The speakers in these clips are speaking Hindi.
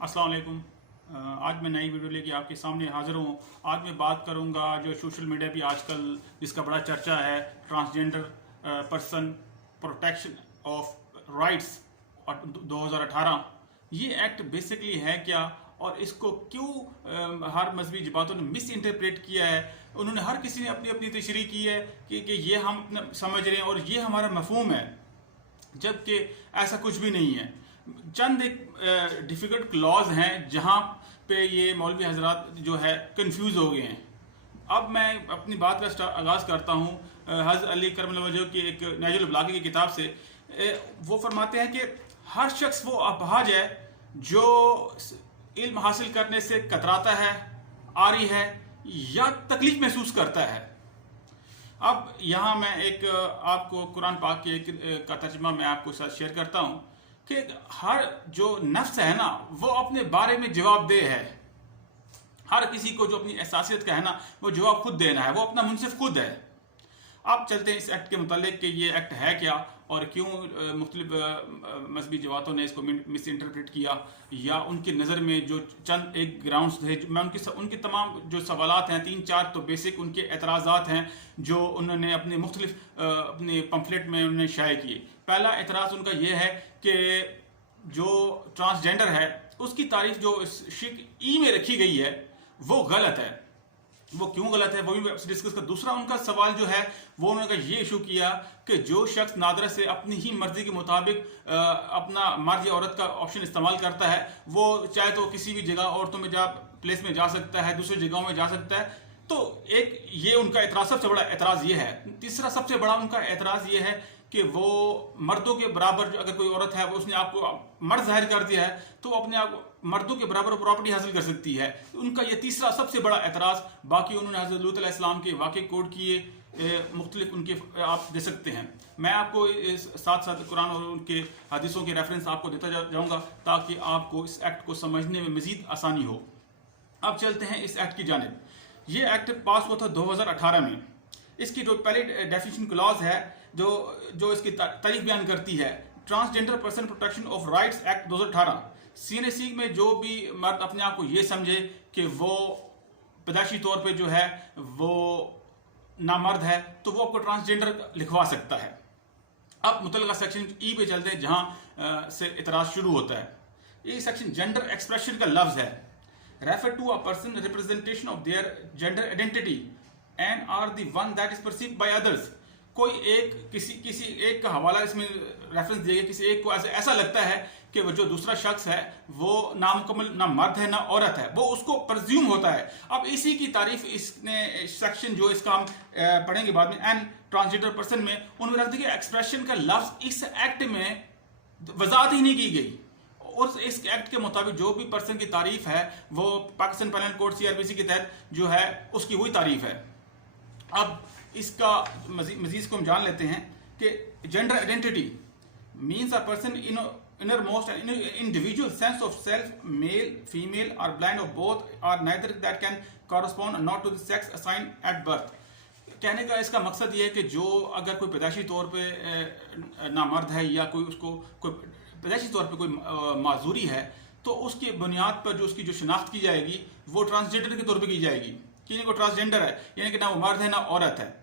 अस्सलाम वालेकुम। आज मैं नई वीडियो लेके आपके सामने हाजिर हूँ। आज मैं बात करूँगा जो सोशल मीडिया पे आजकल जिसका बड़ा चर्चा है, transgender person protection of rights और 2018। ये एक्ट बेसिकली है क्या और इसको क्यों हर मजहबी जमातों ने मिस इंटरप्रेट किया है। उन्होंने हर किसी ने अपनी अपनी तशरीह की है कि ये हम अपना समझ रहे हैं और ये हमारा मफहूम है, जबकि ऐसा कुछ भी नहीं है। चंद एक डिफ़िकल्ट क्लॉज हैं जहाँ पे ये मौलवी हजरात जो है कंफ्यूज हो गए हैं। अब मैं अपनी बात का आगाज़ करता हूँ हज़रत अली करम वजह की एक नहजुल बलागा की किताब से। वो फरमाते हैं कि हर शख्स वो अपाहज है जो इल्म हासिल करने से कतराता है, आरी है या तकलीफ महसूस करता है। अब यहाँ मैं एक आपको कुरान पाक के एक का तर्जमा मैं आपको साथ शेयर करता हूँ कि हर जो नफ्स है ना वो अपने बारे में जवाबदेह है। हर किसी को जो अपनी एहसासियत का है ना वो जवाब खुद देना है, वो अपना मुनसिफ खुद है। अब चलते हैं इस एक्ट के मुतालिक कि ये एक्ट है क्या और क्यों मुख्तलिफ मजहबी जमातों ने इसको मिस इंटरप्रेट किया, या उनकी नज़र में जो चंद एक ग्राउंड्स थे। मैं उनके तमाम जो सवालात हैं, 3-4 तो बेसिक उनके एतराज़ात हैं जो उन्होंने अपने मुख्तलिफ अपने पम्फलेट में उन्होंने शाये किए। पहला एतराज़ उनका ये है कि जो ट्रांसजेंडर है उसकी तारीफ जो इस शिक ई में रखी गई है वो गलत है। वो क्यों गलत है वो भी डिस्कस कर। दूसरा उनका सवाल जो है वो उन्होंने ये इशू किया कि जो शख्स नादरा से अपनी ही मर्जी के मुताबिक अपना मर्द या औरत का ऑप्शन इस्तेमाल करता है, वो चाहे तो किसी भी जगह औरतों में प्लेस में जा सकता है, दूसरी जगहों में जा सकता है। तो एक ये उनका एतराज़, सबसे बड़ा एतराज़ ये है। तीसरा सबसे बड़ा उनका एतराज़ ये है कि वो मर्दों के बराबर, अगर कोई औरत है वो उसने आपको मर्द जाहिर कर दिया है तो अपने आप मर्दों के बराबर प्रॉपर्टी हासिल कर सकती है। उनका ये तीसरा सबसे बड़ा एतराज़। बाकी उन्होंने हज़रत लूत अलैहिस्सलाम के वाक़े कोड किए, मुख्तलिफ उनके आप दे सकते हैं। मैं आपको साथ साथ कुरान और उनके हदीसों के रेफरेंस आपको देता जाऊँगा ताकि आपको इस एक्ट को समझने में मज़ीद आसानी हो। अब चलते हैं इस एक्ट की जानिब। ये एक्ट पास हुआ था 2018 में। इसकी जो पहली डेफिनेशन क्लॉज है जो इसकी तारीफ बयान करती है, transgender person protection of rights act 2018। सीएनएसी में जो भी मर्द अपने आप को ये समझे कि वो पैदाइशी तौर पे जो है वो नामर्द है तो वो आपको ट्रांसजेंडर लिखवा सकता है। अब मुतल्लिका सेक्शन ई पे चलते हैं जहां से इतराज शुरू होता है। ये सेक्शन जेंडर एक्सप्रेशन का लफ्ज है, refer to a person representation of their gender identity and are the one that is perceived by others. कोई एक किसी एक का हवाला इसमें रेफरेंस दिया, किसी एक को ऐसा लगता है कि वो जो दूसरा शख्स है वो नामुकम्मल ना मर्द है ना औरत है, वो उसको प्रज्यूम होता है। अब इसी की तारीफ इसने सेक्शन जो इसका हम पढ़ेंगे बाद में एंड ट्रांसजेंडर पर्सन में उन्होंने रख दिया एक्सप्रेशन का लफ्ज इस एक्ट में वजाहत ही नहीं की गई। और इस एक्ट के मुताबिक जो भी पर्सन की तारीफ है वो पाकिस्तान पेनल कोड CRPC के तहत जो है उसकी वही तारीफ है। अब इसका मजीद को हम जान लेते हैं कि gender identity means a person inner most and individual sense of self, male, female, or blind of both, or neither that can correspond not to the sex assigned at birth। कहने का इसका मकसद ये है कि जो अगर कोई पैदाइशी तौर पे नामर्द है या कोई उसको कोई पैदाइशी तौर पे कोई माजूरी है तो उसकी बुनियाद पर जो उसकी जो शिनाख्त की जाएगी वो ट्रांसजेंडर के तौर पे की जाएगी कि वो ट्रांसजेंडर है, यानी कि ना वो मर्द है ना औरत है।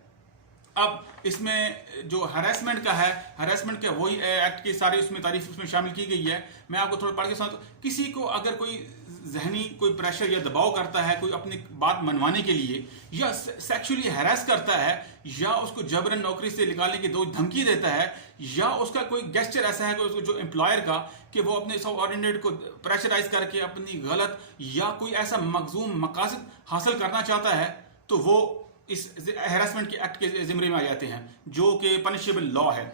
अब इसमें जो हरासमेंट का है, हरासमेंट का वही एक्ट की सारी उसमें तारीफ उसमें शामिल की गई है। मैं आपको थोड़ा पढ़ के सुनाता हूं। किसी को अगर कोई जहनी कोई प्रेशर या दबाव करता है कोई अपनी बात मनवाने के लिए, या सेक्सुअली हरास करता है, या उसको जबरन नौकरी से निकालने की दो धमकी देता है, या उसका कोई गेस्चर ऐसा है कि उसको जो एम्प्लॉयर का कि वो अपने सबऑर्डिनेट को प्रेशराइज करके अपनी गलत या कोई ऐसा मखजूम मकासद हासिल करना चाहता है, तो वो इस हैरेसमेंट के एक्ट के जिम्मे में आ जाते हैं जो कि पनिशेबल लॉ है।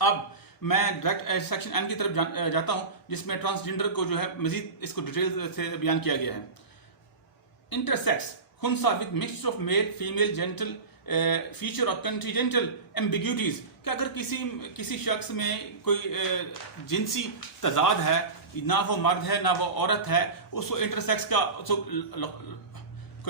अब मैं डायरेक्ट सेक्शन एन की तरफ जाता हूं जिसमें ट्रांसजेंडर को जो है मजीद इसको डिटेल से बयान किया गया है। इंटरसेक्स खुनसा with mixture of male female genital feature और कंट्रीजेंटल एम्बिग्यूटीज कि अगर किसी शख्स में कोई जिनसी तजाद है, ना वो मर्द है ना वो औरत है, उसको इंटरसेक्स का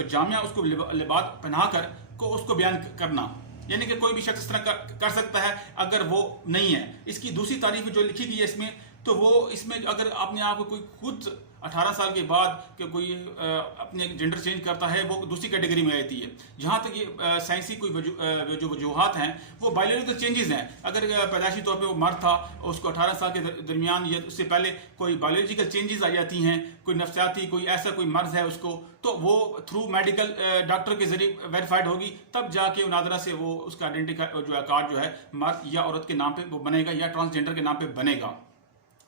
जामिया उसको लिबास पहनाकर को उसको बयान करना, यानी कि कोई भी शख्स इस तरह कर सकता है अगर वो नहीं है। इसकी दूसरी तारीफ जो लिखी गई है इसमें तो वो इसमें अगर आपने आप कोई खुद 18 साल के बाद कि कोई अपने जेंडर चेंज करता है, वो दूसरी कैटेगरी में आती है। जहाँ तक ये साइंसी कोई जो वजूहात हैं वो बायोलॉजिकल चेंजेस हैं। अगर पैदाइशी तौर पे वो मर्द था, उसको 18 साल के दरमियान या उससे पहले कोई बायोलॉजिकल चेंजेस आ जाती हैं, कोई नफ्सियाती कोई ऐसा कोई मर्ज है उसको, तो वो थ्रू मेडिकल डॉक्टर के जरिए वेरीफाइड होगी, तब जाके नादरा से वो उसका आइडेंटिटी जो है कार्ड जो है मर्द या औरत के नाम पे वो बनेगा या ट्रांसजेंडर के नाम पे बनेगा।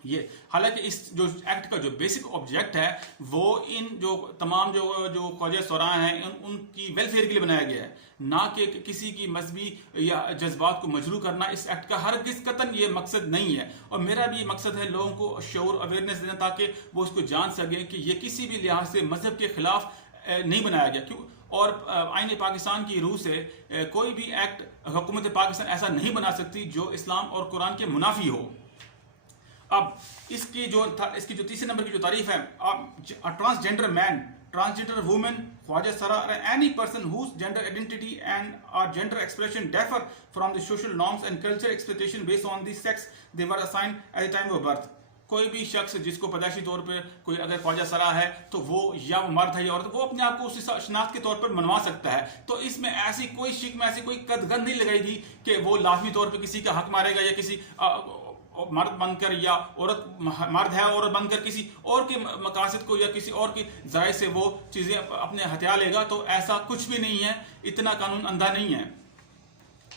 ये हालांकि इस जो एक्ट का जो बेसिक ऑब्जेक्ट है वो इन जो तमाम जो ख्वाजा सराह हैं उनकी वेलफेयर के लिए बनाया गया है, ना कि किसी की मजहबी या जज्बात को मजरू करना। इस एक्ट का हर किस कतन ये मकसद नहीं है, और मेरा भी ये मकसद है लोगों को शऊर अवेयरनेस देना, ताकि वो उसको जान सकें कि ये किसी भी लिहाज से मजहब के खिलाफ नहीं बनाया गया। क्यों? और आईन पाकिस्तान की रूह से कोई भी एक्ट हुकूमत पाकिस्तान ऐसा नहीं बना सकती जो इस्लाम और कुरान के मुनाफी हो। अब इसकी जो तीसरे नंबर की जो तारीफ है, transgender man, transgender women, khwaja sara, any person whose gender identity and or gender expression differ from the social norms and culture expectation based on the sex they were assigned at the time of birth. कोई भी शख्स जिसको पैदाइशी तौर पर कोई अगर ख्वाजा सरा है तो वो या वो मर्द है या औरत, वो अपने आप को उस शनाख्त के तौर पर मनवा सकता है। तो इसमें ऐसी कोई शिक में ऐसी कोई कदगन नहीं लगाएगी कि वो लाजमी तौर पर किसी का हक मारेगा या किसी मर्द बनकर या औरत मर्द है औरत बनकर किसी और के मकासद को या किसी और के जराए से वो चीजें अपने हथियार लेगा। तो ऐसा कुछ भी नहीं है, इतना कानून अंधा नहीं है।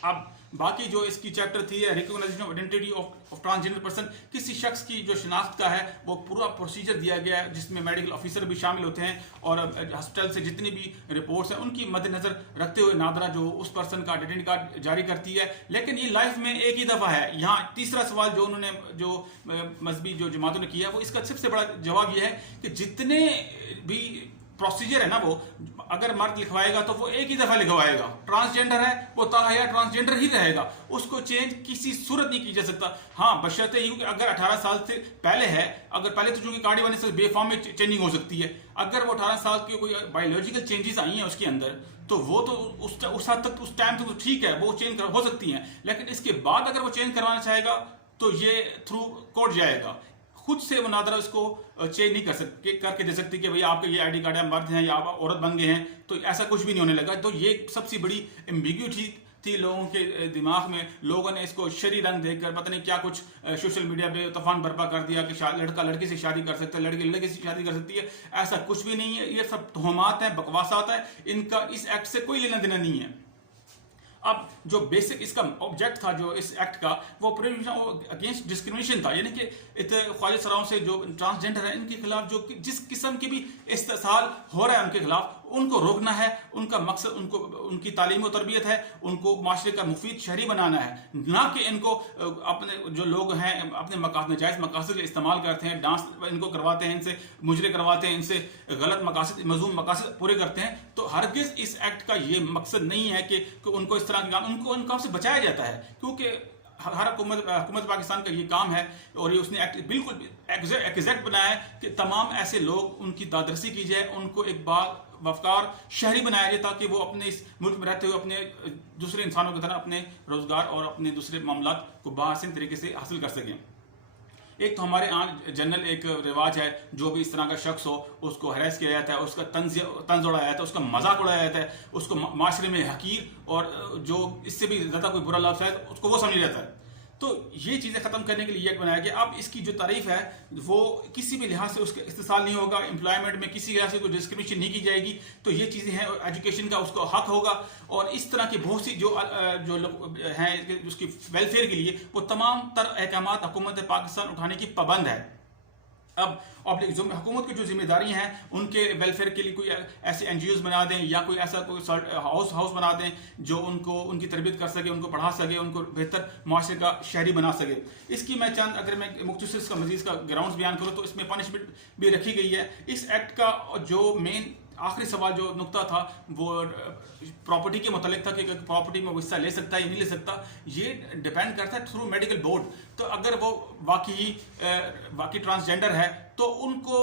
अब बाकी जो इसकी चैप्टर थी है recognition of identity of transgender person, किसी शख्स की जो शिनाख्त का है वो पूरा प्रोसीजर दिया गया है, जिसमें मेडिकल ऑफिसर भी शामिल होते हैं और हॉस्पिटल से जितनी भी रिपोर्ट्स हैं उनकी मद्देनजर रखते हुए नादरा जो उस पर्सन का आइडेंटिटी कार्ड जारी करती है। लेकिन ये लाइफ में एक ही दफ़ा है। यहाँ तीसरा सवाल जो उन्होंने जो मजहबी जो जमातों ने किया, वो इसका सबसे बड़ा जवाब यह है कि जितने भी प्रोसीजर है ना, वो अगर मर्द लिखवाएगा तो वो एक ही दफा लिखवाएगा। ट्रांसजेंडर है वो ताहया ट्रांसजेंडर ही रहेगा, उसको चेंज किसी सूरत नहीं की जा सकता। हाँ, बशर्ते यूं कि अगर 18 साल से पहले है, अगर पहले तो चूंकि कार्ड बनने से बेफॉर्म में चेंजिंग हो सकती है, अगर वो 18 साल की कोई बायोलॉजिकल चेंजेस आई हैं उसके अंदर, तो वो तो उस हद तक उस टाइम तक तो ठीक है, वो चेंज हो सकती हैं। लेकिन इसके बाद अगर वो चेंज करवाना चाहेगा तो ये थ्रू कोर्ट जाएगा। खुद से वो नादरा उसको चेंज नहीं करके दे सकती कि भाई आपके ये आईडी कार्ड है, मर्द हैं या आप औरत बन गए हैं, तो ऐसा कुछ भी नहीं होने लगा। तो ये सबसे बड़ी एम्बिग्यूटी थी लोगों के दिमाग में। लोगों ने इसको शरी रंग देखकर पता नहीं क्या कुछ सोशल मीडिया पे तूफान बर्पा कर दिया कि लड़का लड़की से शादी कर सकता है, लड़की लड़के से शादी कर सकती है। ऐसा कुछ भी नहीं है, ये सब तोहमात है, बकवासात है, इनका इस एक्ट से कोई लेना देना नहीं है। अब जो बेसिक इसका ऑब्जेक्ट था जो इस एक्ट का, वो अगेंस्ट डिस्क्रिमिनेशन था, यानी कि ख्वाजा सराओं से जो ट्रांसजेंडर है इनके खिलाफ जो जिस किस्म की भी इस्तेसाल हो रहा है उनके खिलाफ, उनको रोकना है। उनका मकसद उनको उनकी तालीम और तरबियत है, उनको माशरे का मुफीद शहरी बनाना है, ना कि इनको अपने जो लोग हैं अपने नाजायज़ मकासद इस्तेमाल करते हैं, डांस इनको करवाते हैं, इनसे मुजरे करवाते हैं, इनसे गलत मकासद मज़मूम मकासद पूरे करते हैं। तो हरगिज़ इस एक्ट का ये मकसद नहीं है कि उनको इस तरह के काम उनको से बचाया जाता है, क्योंकि हर हुकूमत पाकिस्तान का ये काम है और ये उसने एक्ट बिल्कुल एग्जैक्ट बनाया है कि तमाम ऐसे लोग उनकी दादरसी की जाए, उनको एक बाग वफकार शहरी बनाया जाए, ताकि वो अपने इस मुल्क में रहते हुए अपने दूसरे इंसानों की तरह अपने रोजगार और अपने दूसरे मामलात को बाहसीन तरीके से हासिल कर सकें। एक तो हमारे यहाँ जनरल एक रिवाज है, जो भी इस तरह का शख्स हो उसको हरेस किया जाता है, उसका तंज उड़ाया जाता है, उसका मजाक उड़ाया जाता है, उसको माशरे में हकीर और जो इससे भी ज़्यादा कोई बुरा लफ्ज़ है उसको वो समझ जाता है। तो ये चीज़ें ख़त्म करने के लिए एक बनाया गया। अब इसकी जो तारीफ है वो किसी भी लिहाज से उसका इस्तेसाल नहीं होगा, एम्प्लॉयमेंट में किसी लिहाज से कोई डिस्क्रिमिनेशन नहीं की जाएगी। तो ये चीज़ें हैं, एजुकेशन का उसको हक होगा, और इस तरह की बहुत सी जो लोग हैं उसकी वेलफेयर के लिए वो तमाम तर अहकामात हुकूमत पाकिस्तान उठाने की पाबंद है। अब हुकूमत की जो जिम्मेदारी हैं उनके वेलफेयर के लिए कोई ऐसे NGOs बना दें या कोई ऐसा कोई हाउस बना दें जो उनकी तरबियत कर सके, उनको पढ़ा सके, उनको बेहतर माशरे का शहरी बना सके। इसकी मैं अगर मैं मुख्तसर का मजीद का ग्राउंड्स बयान करूँ तो इसमें पनिशमेंट भी रखी गई है। इस एक्ट का जो मेन आखिरी सवाल जो नुक्ता था वो प्रॉपर्टी के मुतालिक था कि प्रॉपर्टी में वो हिस्सा ले सकता है या नहीं ले सकता, ये डिपेंड करता है थ्रू मेडिकल बोर्ड। तो अगर वो वाकई ट्रांसजेंडर है तो उनको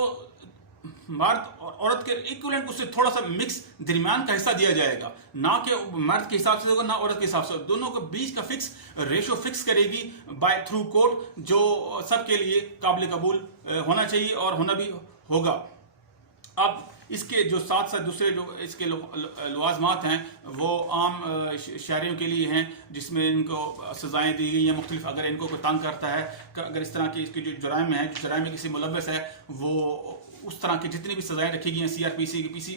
मर्द और औरत के इक्विवेलेंट उससे थोड़ा सा मिक्स दरमियान का हिस्सा दिया जाएगा, ना कि मर्द के हिसाब से होगा ना औरत के हिसाब से, दोनों के बीच का फिक्स रेशो फिक्स करेगी बाय थ्रू कोर्ट, जो सबके लिए काबिल कबूल होना चाहिए और होना भी होगा। अब इसके जो साथ साथ दूसरे जो इसके लवाजमात हैं वो आम शहरियों के लिए हैं, जिसमें इनको सजाएं दी गई हैं मुख्तलिफ। अगर इनको कोई तंग करता है, अगर इस तरह की इसकी जो जुराइम है, जो जुराइम में किसी मुलव्वस है, वो उस तरह की जितनी भी सजाएं रखी गई हैं CRPC की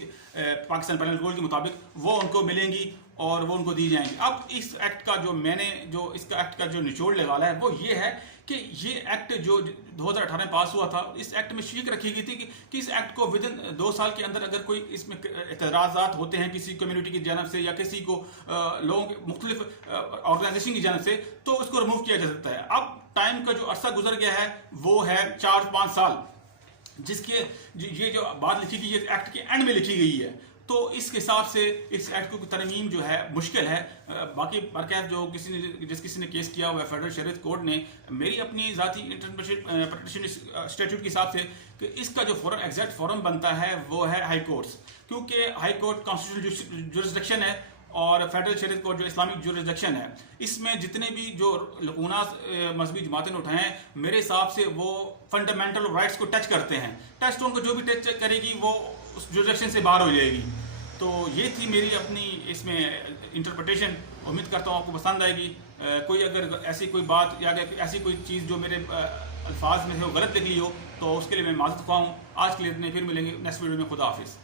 पाकिस्तान पेनल कोड के मुताबिक वो उनको मिलेंगी और वो उनको दी जाएंगी। अब इस एक्ट का जो इसका एक्ट का जो निचोड़ निकाला है वो ये है कि ये एक्ट जो 2018 में पास हुआ था, इस एक्ट में शीक रखी गई थी कि इस एक्ट को विदिन 2 साल के अंदर अगर कोई इसमें एतराज़ात होते हैं किसी कम्युनिटी की जानब से या किसी को लोगों के मुख्तलिफ ऑर्गेनाइजेशन की जानब से, तो उसको रिमूव किया जा सकता है। अब टाइम का जो अरसा गुजर गया है वो है 4-5 साल, जिसके ये जो बात लिखी गई है एक्ट के एंड में लिखी गई है, तो इस हिसाब से इस एक्ट को तरमीम जो है मुश्किल है। बाकी बरकैफ जो किसी ने केस किया हुआ है फेडरल शरीयत कोर्ट ने, मेरी अपनी ज़ाती इंटरप्रिटेशन स्टैट्यूट के हिसाब से कि इसका जो फॉरम एग्जैक्ट फॉरम बनता है वो है हाई कोर्ट्स, क्योंकि हाई कोर्ट कॉन्स्टिट्यूशनल जुरिसडिक्शन है और फेडरल शरीयत कोर्ट जो इस्लामिक जुरिसडिक्शन है, इसमें जितने भी जो लकूनात मजहबी जमातें ने उठाए हैं, मेरे हिसाब से वो फंडामेंटल राइट्स को टच करते हैं। टच तो उनको जो भी टच करेगी वो उस जुरिसडिक्शन से बाहर हो जाएगी। तो ये थी मेरी अपनी इसमें इंटरप्रिटेशन। उम्मीद करता हूँ आपको पसंद आएगी। कोई अगर ऐसी कोई बात या ऐसी कोई चीज़ जो मेरे अल्फाज में है वो गलत लिख ली हो तो उसके लिए मैं माज़रत ख्वाह हूँ। आज के लिए इतने, फिर मिलेंगे नेक्स्ट वीडियो में। खुदा हाफिज़।